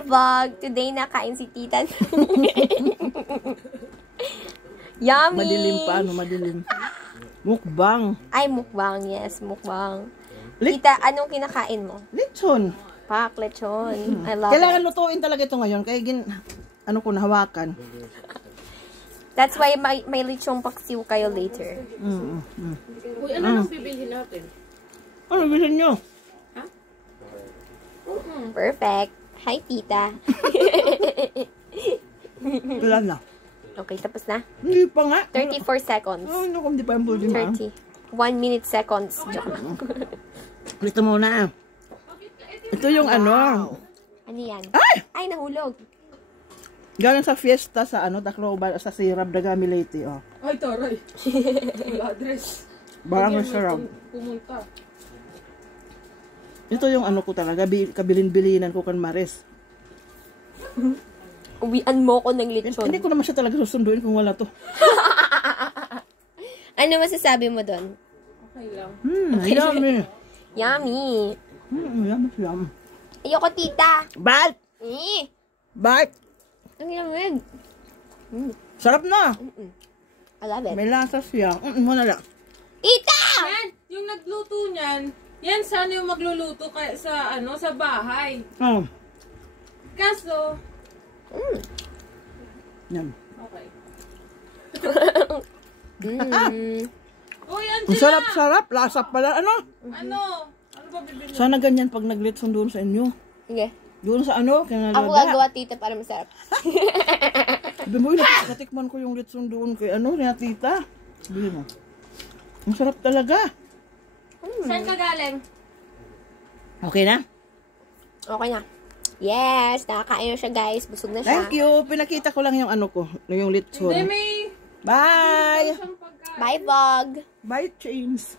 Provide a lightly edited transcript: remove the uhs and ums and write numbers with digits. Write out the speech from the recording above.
Vlog. Today nakain si tita. Yummy! Madilim pa, madilim. Mukbang. Ay, mukbang. Yes, mukbang. Lit- Tita, anong kinakain mo? Lechon. Pak, lechon. I love Kailangan it. lutuin talaga ito ngayon. Kaya ano ko nahawakan. That's why may lechong paksiw kayo later. Uy, ano nang bibilhin natin? Ano bilhin nyo? Perfect. Hi, tita. Wala na. Okay, tapos na. Hindi pa nga. 34 seconds. Ay, naku, hindi pa yung pwede na. 30. 1 minute seconds. Joke. Ito muna. Ito yung ano. Ano yan? Ay! Ay, nahulog. Galing sa fiesta sa Tacloban, sa Sirab, Dagami Leyte. Oh. Ay, taray. Wala address. Barangay Sirab. Pumunta. Ito yung ano ko talaga, kabilin-bilinan ko kan Maris. Uwian mo ko ng lechon. Hindi ko naman siya talaga susunduin kung wala to. Ano masasabi mo doon? Okay lang. Yummy. Yummy. Yummy. Ayoko, tita. Bart! Eh, Bart! ang lamig. Sarap na. I love it. May lasa siya. Muna lang. Tita! Yan, yung nagluto niyan, yan sana yung magluluto kaya sa sa bahay. Oh. Kaso, Yan. okay. Uy, Ang Angela! sarap-sarap. Lasa pala. Ano? Ano? Ano ba bibili? Sana ganyan pag nag-litson doon sa inyo. Sige. Doon sa ano? Ako gagawa, tita, para masarap. Sabi mo, natikman ko yung litson doon kay kaya tita. Sabi mo. Ang sarap talaga. Saan ka galing? Okay na? Okay na. Yes, nakakain na siya, guys. Busog na siya. Thank you. Pinakita ko lang yung ano ko. Yung Hindi, litson. may Bye! isang pagkain. Bye, vlog. Bye, James.